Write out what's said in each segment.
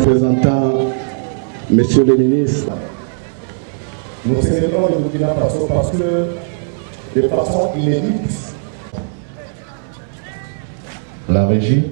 Représentant, Monsieur le ministre, nous célébrons le Burkina Faso parce que, de façon inédite, la régie.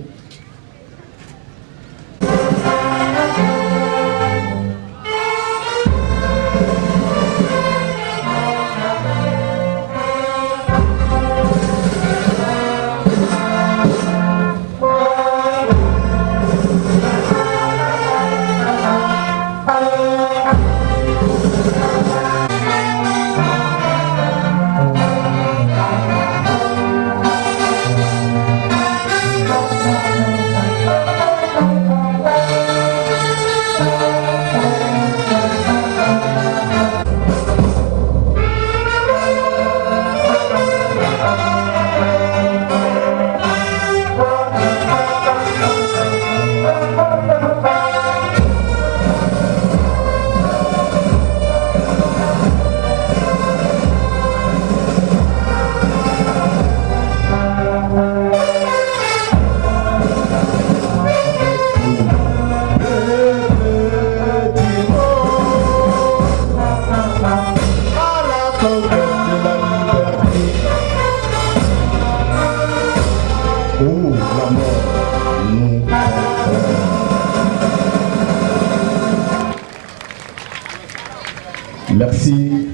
merci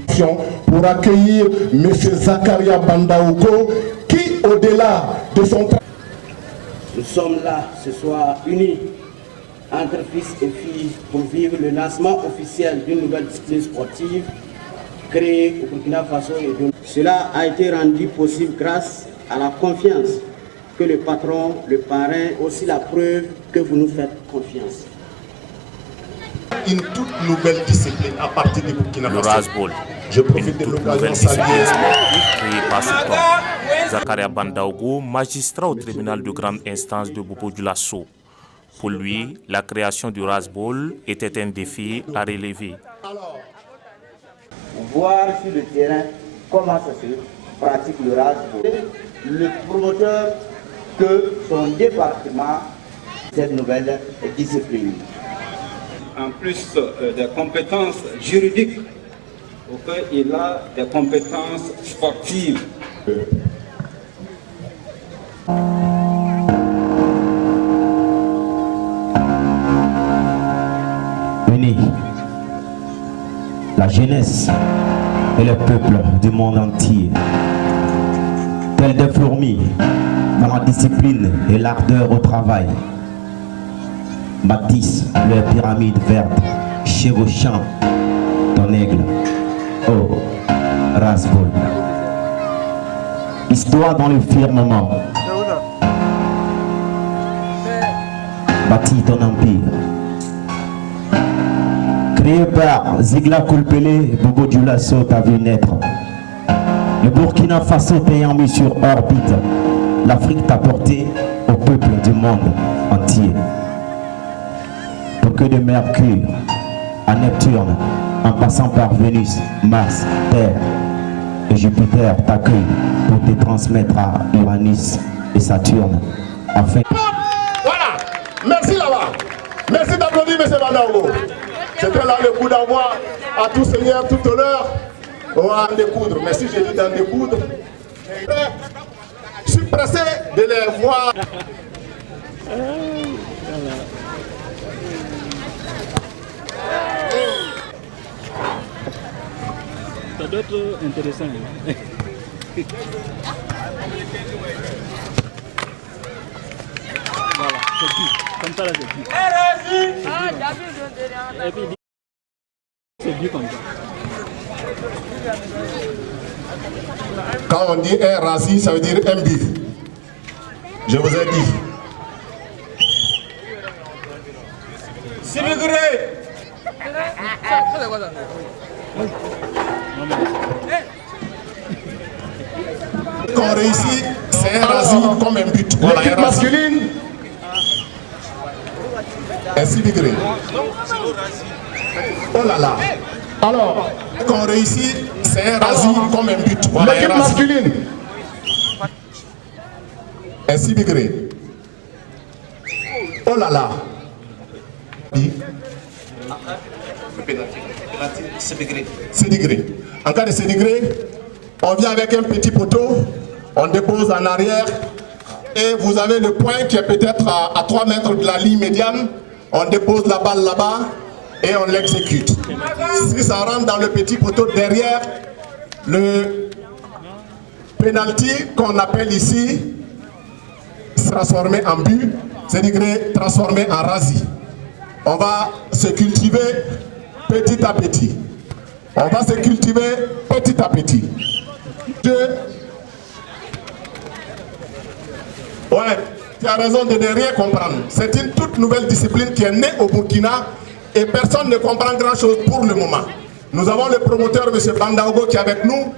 pour accueillir M. Zakaria Bandaogo qui, au-delà de son travail, nous sommes là ce soir unis entre fils et filles pour vivre le lancement officiel d'une nouvelle discipline sportive créée au Burkina Faso. Cela a été rendu possible grâce à la confiance que le patron, le parrain, aussi la preuve que vous nous faites confiance. Une toute nouvelle discipline à partir du Burkina Faso. Le Rasbol, je profite de l'occasion de saluer créée par cet homme, Zakaria Bandaogo, magistrat au tribunal de grande instance de Bobo-Dioulasso. Pour lui, la création du Rasbol était un défi à relever. Voir sur le terrain comment ça se pratique le Rasbol. Le promoteur que son département, cette nouvelle discipline. En plus des compétences juridiques, il a des compétences sportives. Unis, la jeunesse et le peuple du monde entier, tels des fourmis dans la discipline et l'ardeur au travail, bâtissent leur pyramide verte, chevauchant ton aigle, oh Rasbol. Histoire dans le firmament, bâtis ton empire. Créé par Zigla Koulpele, Bobo-Dioulasso t'a vu naître. Le Burkina Faso t'ayant mis sur orbite, l'Afrique t'a porté au peuple du monde entier. Pour que de Mercure à Neptune, en passant par Vénus, Mars, Terre et Jupiter t'accueillent pour te transmettre à Uranus et Saturne afin... Voilà, merci là-bas. Merci d'applaudir M. Bandaogo. C'était là le coup d'envoi à tout seigneur, tout honneur. On va en découdre. Merci, j'ai dit d'en découdre. Je suis pressé de les voir. Ça doit être intéressant. Voilà, c'est tout. Comme ça là, c'est tout. Et puis, c'est dit comme ça. Quand on dit un racine, ça veut dire un bif. Je vous ai dit. Qu'on réussit, c'est un racine comme un but. Voilà, l'équipe masculine. Un 6 degrés. Oh là là. Alors, qu'on réussit, c'est un racine comme un but. Voilà, l'équipe masculine. Un 6 degrés. Oh là là. Sédigré. En cas de sédigré, on vient avec un petit poteau, on dépose en arrière et vous avez le point qui est peut-être à 3 mètres de la ligne médiane. On dépose la balle là-bas et on l'exécute. Si ça rentre dans le petit poteau derrière, le penalty qu'on appelle ici se transformer en but, sédigré transformé en rassis. On va se cultiver petit à petit. On va se cultiver petit à petit. Ouais, tu as raison de ne rien comprendre. C'est une toute nouvelle discipline qui est née au Burkina et personne ne comprend grand-chose pour le moment. Nous avons le promoteur, M. Bandaogo, qui est avec nous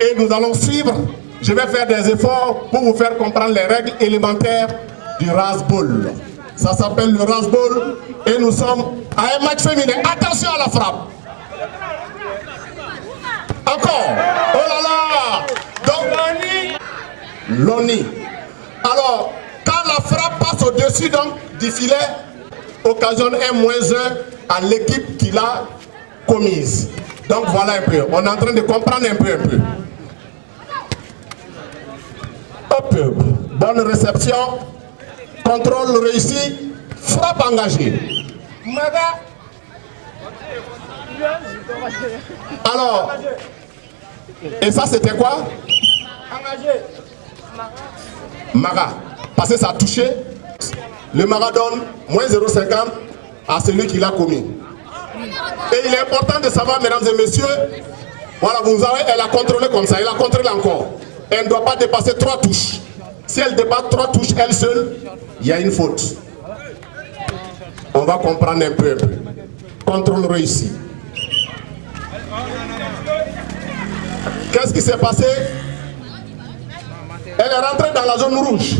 et nous allons suivre. Je vais faire des efforts pour vous faire comprendre les règles élémentaires du Rasball. Ça s'appelle le Rasball et nous sommes à un match féminin. Attention à la frappe. Encore. Oh là là. Donc, Loni. Alors, quand la frappe passe au-dessus du filet, occasionne un -1 à l'équipe qui l'a commise. Donc voilà un peu. On est en train de comprendre un peu. Hop. Bonne réception. Contrôle réussi. Frappe engagée. Alors, et ça c'était quoi? Engagé. Maga. Parce que ça a touché. Le Maga donne -0,50 à celui qui l'a commis. Et il est important de savoir, mesdames et messieurs, voilà, vous avez, elle a contrôlé comme ça, elle a contrôlé encore. Elle ne doit pas dépasser 3 touches. Si elle dépasse 3 touches elle seule, il y a une faute. On va comprendre un peu. Contrôle réussi. Qu'est-ce qui s'est passé? Elle est rentrée dans la zone rouge.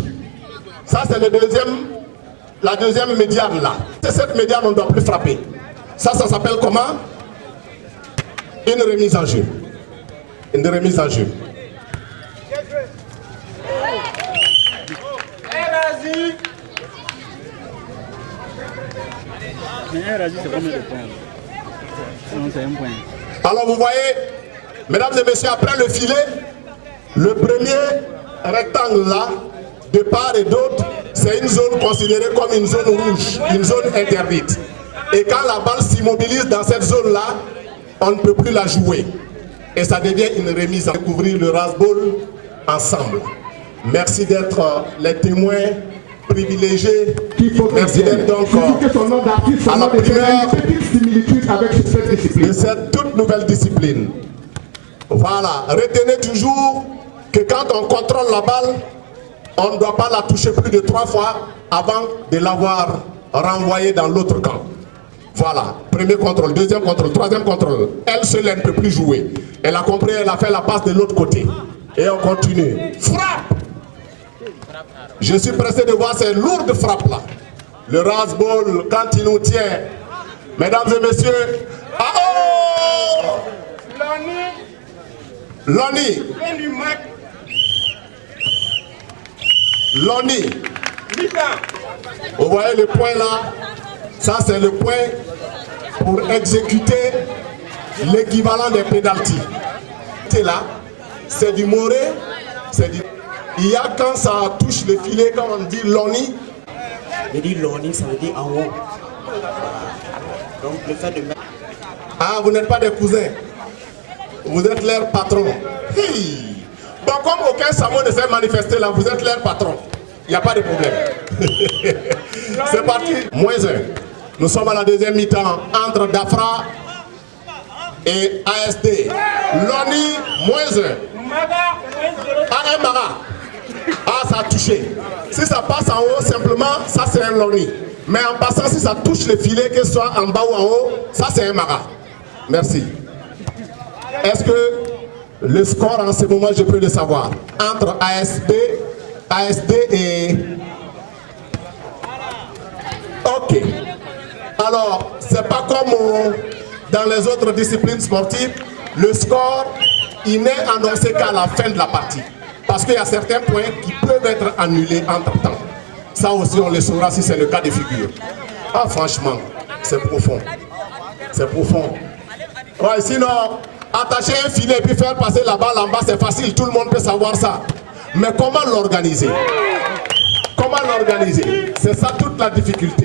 Ça, c'est la deuxième médiane là. C'est cette médiane, on ne doit plus frapper. Ça s'appelle comment? Une remise en jeu. Une remise en jeu. Mais un rasé, c'est combien de points? Non, c'est 1 point. Alors vous voyez, mesdames et messieurs, après le filet, le premier rectangle là, de part et d'autre, c'est une zone considérée comme une zone rouge, une zone interdite. Et quand la balle s'immobilise dans cette zone-là, on ne peut plus la jouer. Et ça devient une remise à découvrir le Rasball ensemble. Merci d'être les témoins privilégiés. Merci d'être donc à la première de cette toute nouvelle discipline. Voilà, retenez toujours que quand on contrôle la balle, on ne doit pas la toucher plus de 3 fois avant de l'avoir renvoyée dans l'autre camp. Voilà, premier contrôle, deuxième contrôle, troisième contrôle. Elle seule, elle ne peut plus jouer. Elle a compris, elle a fait la passe de l'autre côté. Et on continue. Frappe! Je suis pressé de voir ces lourdes frappes-là. Le Rasball, quand il nous tient. Mesdames et messieurs, ah oh! Loni. Loni. Vous voyez le point là? Ça c'est le point pour exécuter l'équivalent des pénaltys. C'est là, c'est du moré, c'est du... Il y a quand ça touche le filet, quand on dit Loni. Je dis Loni, ça veut dire en haut. Donc le fait de mettre... Ah, vous n'êtes pas des cousins. Vous êtes leur patron. Hey. Bon, comme aucun Samo ne s'est manifesté là, vous êtes leur patron. Il n'y a pas de problème. C'est parti. -1. Nous sommes à la deuxième mi-temps entre Dafra et ASD. Loni, -1. Ah, un Maga. Ah, ça a touché. Si ça passe en haut, simplement, ça c'est un Loni. Mais en passant, si ça touche le filet, que ce soit en bas ou en haut, ça c'est un Maga. Merci. Est-ce que le score en ce moment, je peux le savoir? Entre ASD et... Ok. Alors, c'est pas comme dans les autres disciplines sportives, le score, il n'est annoncé qu'à la fin de la partie. Parce qu'il y a certains points qui peuvent être annulés entre-temps. Ça aussi, on le saura si c'est le cas de figure. Ah, franchement, c'est profond. C'est profond. Ouais, sinon, attacher un filet et puis faire passer la balle en bas, c'est facile. Tout le monde peut savoir ça. Mais comment l'organiser? Comment l'organiser? C'est ça toute la difficulté.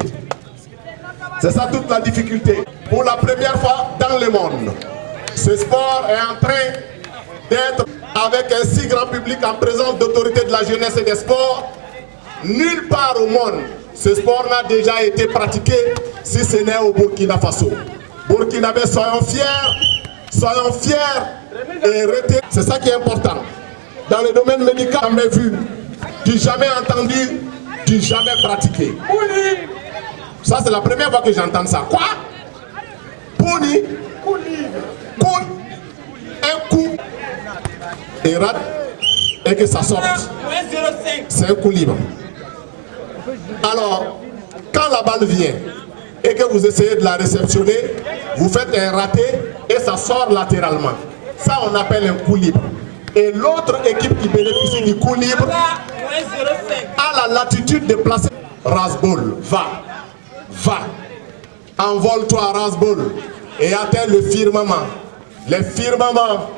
C'est ça toute la difficulté. Pour la première fois dans le monde, ce sport est en train d'être avec un si grand public en présence d'autorités de la jeunesse et des sports. Nulle part au monde, ce sport n'a déjà été pratiqué si ce n'est au Burkina Faso. Burkinabé, soyons fiers et retenez. C'est ça qui est important. Dans le domaine médical, jamais vu, du jamais entendu, du jamais pratiqué. Ça, c'est la première fois que j'entends ça. Quoi? Pouni, un coup, et rate, et que ça sorte. C'est un coup libre. Alors, quand la balle vient et que vous essayez de la réceptionner, vous faites un raté et ça sort latéralement. Ça, on appelle un coup libre. Et l'autre équipe qui bénéficie du coup libre a la latitude de placer. Rasbol, va, envole-toi Rasbol et atteins le firmament. Les firmaments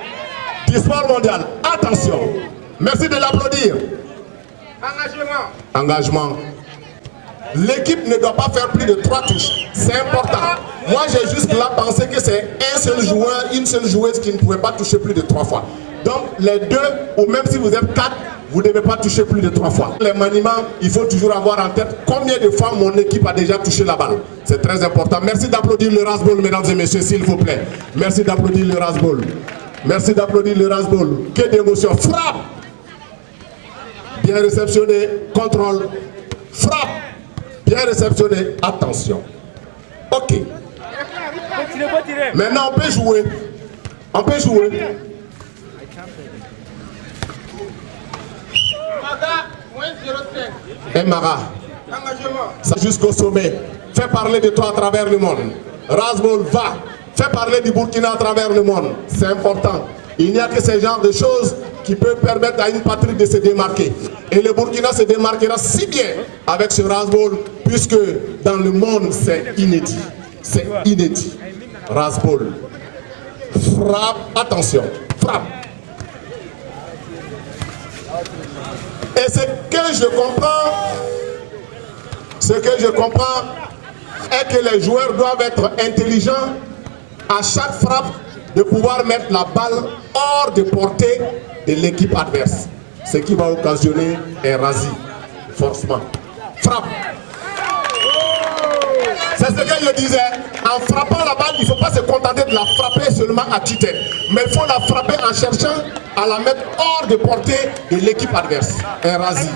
du sport mondial. Attention, merci de l'applaudir. Engagement. L'équipe ne doit pas faire plus de 3 touches. C'est important. Moi, j'ai juste là pensé que c'est un seul joueur, une seule joueuse qui ne pouvait pas toucher plus de 3 fois. Donc, les deux, ou même si vous êtes 4, vous ne devez pas toucher plus de 3 fois. Les maniements, il faut toujours avoir en tête combien de fois mon équipe a déjà touché la balle. C'est très important. Merci d'applaudir le Rasbol, mesdames et messieurs, s'il vous plaît. Merci d'applaudir le Rasbol. Merci d'applaudir le Rasbol. Que d'émotion. Frappe. Bien réceptionné. Contrôle. Frappe. Bien réceptionné. Attention. Ok. Maintenant, on peut jouer. On peut jouer. Et Mara, ça jusqu'au sommet. Fais parler de toi à travers le monde. Rasbol, va. Fais parler du Burkina à travers le monde. C'est important. Il n'y a que ce genre de choses qui peuvent permettre à une patrie de se démarquer. Et le Burkina se démarquera si bien avec ce Rasbol, puisque dans le monde, c'est inédit. C'est inédit. Rasbol. Frappe. Attention. Frappe. Et ce que je comprends est que les joueurs doivent être intelligents à chaque frappe de pouvoir mettre la balle hors de portée de l'équipe adverse. Ce qui va occasionner un rassis, forcément. Frappe. C'est ce que je disais. En frappant la balle, il ne faut pas se contenter de la frapper seulement à tue-tête. Mais il faut la frapper en cherchant à la mettre hors de portée de l'équipe adverse. Un rassis.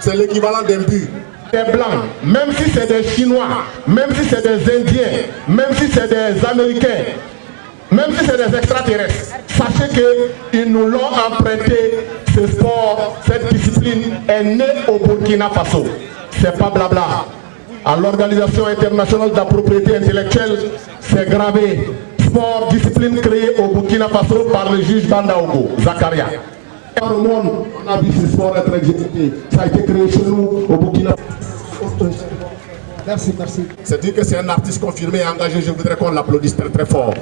C'est l'équivalent d'un but. Les Blancs, même si c'est des Chinois, même si c'est des Indiens, même si c'est des Américains, même si c'est des extraterrestres, sachez qu'ils nous l'ont emprunté. Ce sport, cette discipline est née au Burkina Faso. C'est pas blabla. À l'Organisation internationale de la propriété intellectuelle, c'est gravé. Sport, discipline créée au Burkina Faso par le juge Bandaogo, Zakaria. Dans le monde, on a vu ce sport être exécuté. Ça a été créé chez nous au Burkina Faso. Merci. C'est-à-dire que c'est un artiste confirmé et engagé. Je voudrais qu'on l'applaudisse très très fort.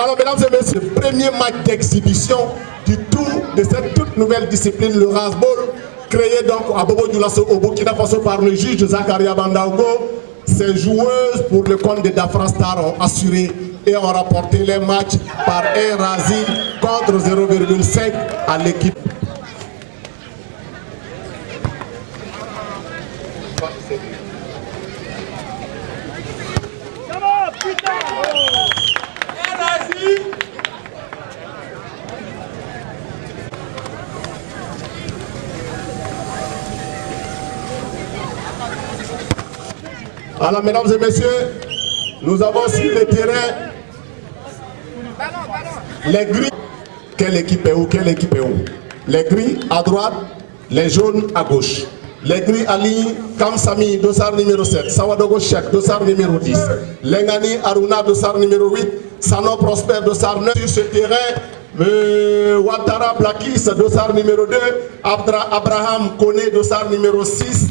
Alors, mesdames et messieurs, le premier match d'exhibition du tour de cette toute nouvelle discipline, le Rasbol, créé donc à Bobo Dioulasso au Burkina Faso par le juge Zakaria Bandaogo. Ces joueuses pour le compte de Dafra Star ont assuré et ont rapporté les matchs par un rassis contre 0,5 à l'équipe. Alors, mesdames et messieurs, nous avons sur le terrain les gris. Quelle équipe est où? Les gris à droite, les jaunes à gauche. Les gris Ali Kamsami, dossard numéro 7, Sawadogo Cheikh, dossard numéro 10, Lengani Aruna, dossard numéro 8, Sano Prosper, dossard 9. Sur ce terrain, Ouattara Blakis, dossard numéro 2, Abraham Kone, dossard numéro 6,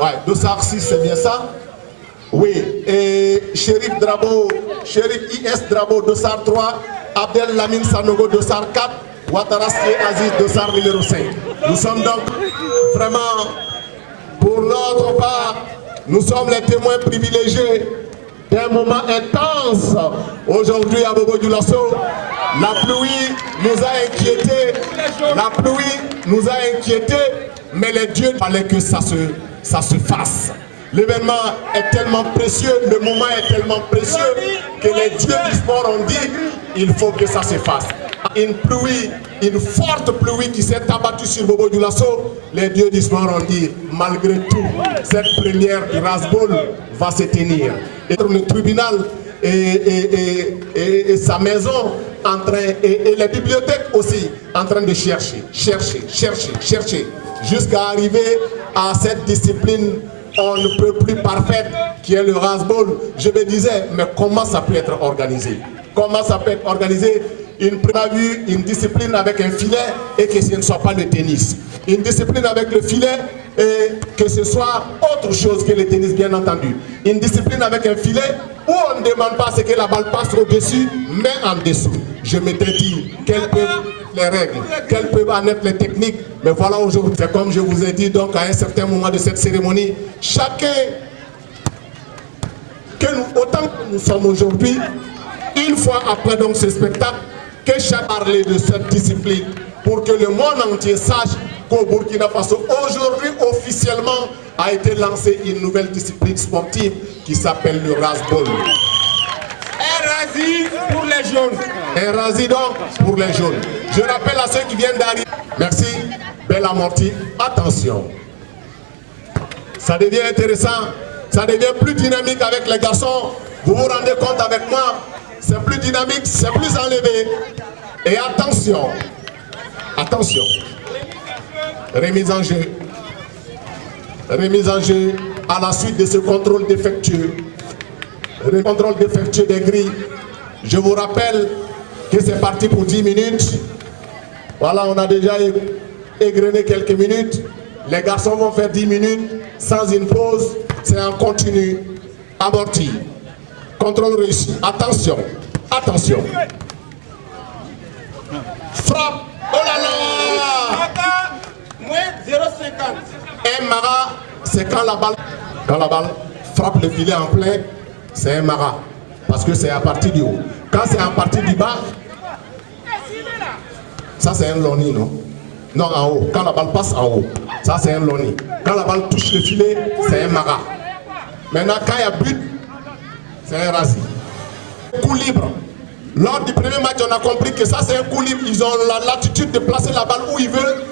Ouais, Dossard 6, c'est bien ça? Oui, et Shérif Drabo, Shérif IS Drabo, Dossard 3, Abdel Lamine Sanogo, Dossard 4, Ouattara Sié Aziz, Dossard numéro 5. Nous sommes donc vraiment, pour notre part, nous sommes les témoins privilégiés d'un moment intense. Aujourd'hui à Bobo Dioulasso, la pluie nous a inquiétés, mais les dieux fallait que ça se fasse. L'événement est tellement précieux, le moment est tellement précieux que les dieux du sport ont dit il faut que ça se fasse. Une pluie, une forte pluie qui s'est abattue sur Bobo Dioulasso, les dieux du sport ont dit malgré tout, cette première du Rasbol va se tenir. Et le tribunal et sa maison en train, et les bibliothèques aussi en train de chercher, jusqu'à arriver à cette discipline on ne peut plus parfaite qui est le Rasbol. Je me disais, mais comment ça peut être organisé? Comment ça peut être organisé? Une discipline avec un filet et que ce ne soit pas le tennis. Une discipline avec le filet et que ce soit autre chose que le tennis, bien entendu. Une discipline avec un filet où on ne demande pas ce que la balle passe au-dessus, mais en dessous. Je m'étais dit, quelles peuvent les règles, quelles peuvent en être les techniques, mais voilà aujourd'hui, c'est comme je vous ai dit, donc à un certain moment de cette cérémonie, chacun, autant que nous sommes aujourd'hui, une fois après donc ce spectacle, que chacun parle de cette discipline pour que le monde entier sache qu'au Burkina Faso, aujourd'hui officiellement, a été lancée une nouvelle discipline sportive qui s'appelle le Rasbol. Un Razi pour les jaunes. Un Razi donc pour les jaunes. Je rappelle à ceux qui viennent d'arriver. Merci, belle amortie. Attention. Ça devient intéressant, ça devient plus dynamique avec les garçons. Vous vous rendez compte avec moi? C'est plus dynamique, c'est plus enlevé. Et attention, attention. Remise en jeu. Remise en jeu à la suite de ce contrôle défectueux. Le contrôle défectueux des grilles. Je vous rappelle que c'est parti pour 10 minutes. Voilà, on a déjà égrené quelques minutes. Les garçons vont faire 10 minutes sans une pause. C'est en continu. Amorti. Contrôle réussi. Attention. Attention. Frappe. Oh là là. Moins 0,50. Un marat, c'est quand la balle frappe le filet en plein, c'est un marat. Parce que c'est à partir du haut. Quand c'est à partir du bas, ça c'est un loni, non? Non, en haut. Quand la balle passe en haut, ça c'est un loni. Quand la balle touche le filet, c'est un marat. Maintenant, quand il y a but, c'est un Razi. Coup libre. Lors du premier match, on a compris que ça c'est un coup libre. Ils ont la latitude de placer la balle où ils veulent,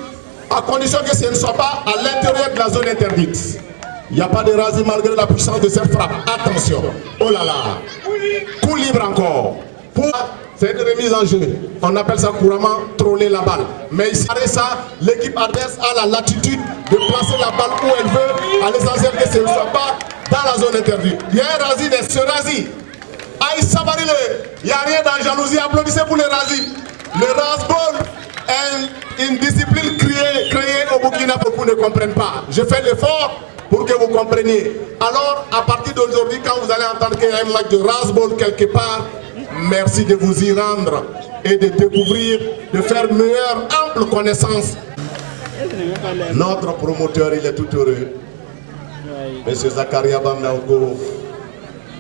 à condition que ce ne soit pas à l'intérieur de la zone interdite. Il n'y a pas de Razi malgré la puissance de cette frappe. Attention. Oh là là. Coup libre encore. C'est une remise en jeu. On appelle ça couramment troller la balle. Mais ici, ça, l'équipe adverse a la latitude de placer la balle où elle veut, à l'essentiel que ce ne soit pas dans la zone interdite. Il y a un Razi, ce Razi. Aïe Sabarile, il n'y a rien dans la jalousie. Applaudissez pour le Razi. Le Rasbol est une discipline créée au Burkina Faso. Beaucoup ne comprennent pas. Je fais l'effort pour que vous compreniez. Alors, à partir d'aujourd'hui, quand vous allez entendre qu'il y a un match de Rasbol quelque part, merci de vous y rendre et de découvrir, de faire meilleure, ample connaissance. Notre promoteur, il est tout heureux. Monsieur Zakaria Bandaogo,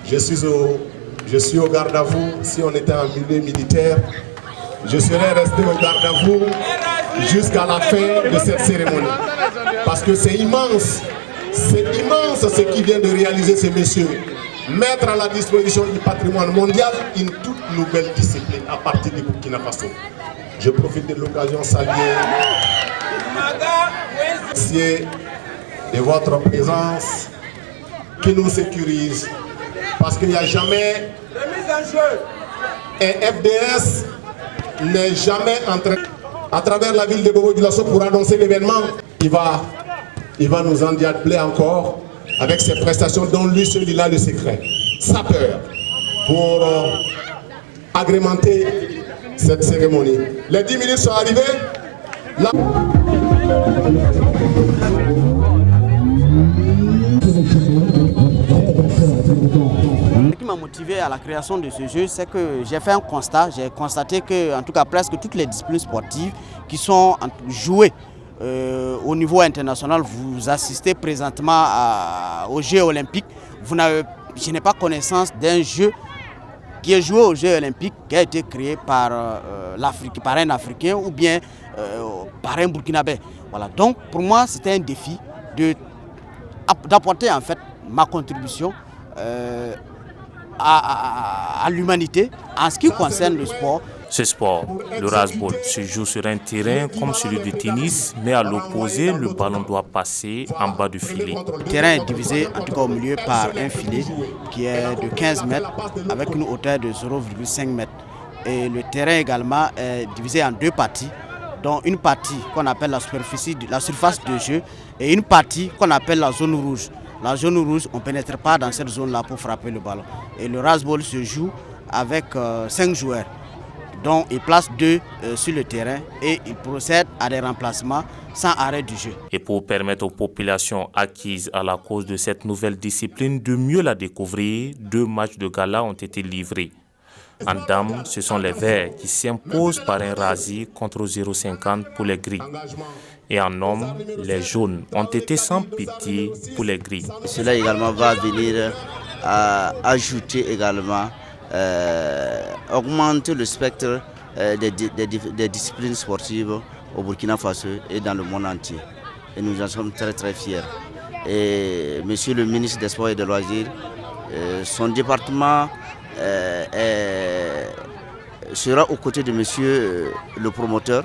je suis au garde à vous. Si on était en milieu militaire, je serais resté au garde à vous jusqu'à la fin de cette cérémonie. Parce que c'est immense ce qui vient de réaliser ces messieurs. Mettre à la disposition du patrimoine mondial une toute nouvelle discipline à partir du Burkina Faso. Je profite de l'occasion de saluer de votre présence qui nous sécurise. Parce qu'il n'y a jamais un FDS n'est jamais entré à travers la ville de Bobo Dioulasso pour annoncer l'événement. Il va nous endiabler encore avec ses prestations dont lui seul il a le secret. Sapeur pour agrémenter cette cérémonie. Les 10 minutes sont arrivées. Là... m'a motivé à la création de ce jeu, c'est que j'ai fait un constat. J'ai constaté que, en tout cas, presque toutes les disciplines sportives qui sont jouées au niveau international, vous assistez présentement aux Jeux olympiques. Je n'ai pas connaissance d'un jeu qui est joué aux Jeux olympiques, qui a été créé par un Africain ou bien par un Burkinabé. Voilà. Donc pour moi, c'était un défi d'apporter en fait ma contribution à l'humanité en ce qui concerne le sport. Ce sport, le rasball, se joue sur un terrain comme celui du tennis, mais à l'opposé, le ballon doit passer en bas du filet. Le terrain est divisé, en tout cas au milieu, par un filet qui est de 15 mètres avec une hauteur de 0,5 mètres. Et le terrain également est divisé en deux parties, dont une partie qu'on appelle la surface de jeu et une partie qu'on appelle la zone rouge. La zone rouge, on ne pénètre pas dans cette zone-là pour frapper le ballon. Et le rasball se joue avec 5 joueurs, dont il place 2 sur le terrain et il procède à des remplacements sans arrêt du jeu. Et pour permettre aux populations acquises à la cause de cette nouvelle discipline de mieux la découvrir, 2 matchs de gala ont été livrés. En dames, ce sont les verts qui s'imposent par un rassis contre 0,50 pour les gris. Et en hommes, les jaunes ont été sans pitié pour les gris. Cela également va venir ajouter également, augmenter le spectre des disciplines sportives au Burkina Faso et dans le monde entier. Et nous en sommes très très fiers. Et Monsieur le ministre des Sports et des Loisirs, son département sera aux côtés de Monsieur le promoteur,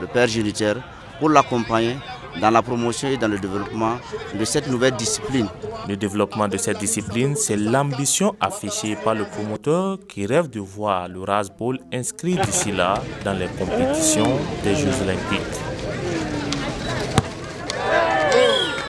le père géniteur, pour l'accompagner dans la promotion et dans le développement de cette nouvelle discipline. Le développement de cette discipline, c'est l'ambition affichée par le promoteur qui rêve de voir le rasball inscrit d'ici là dans les compétitions des Jeux olympiques.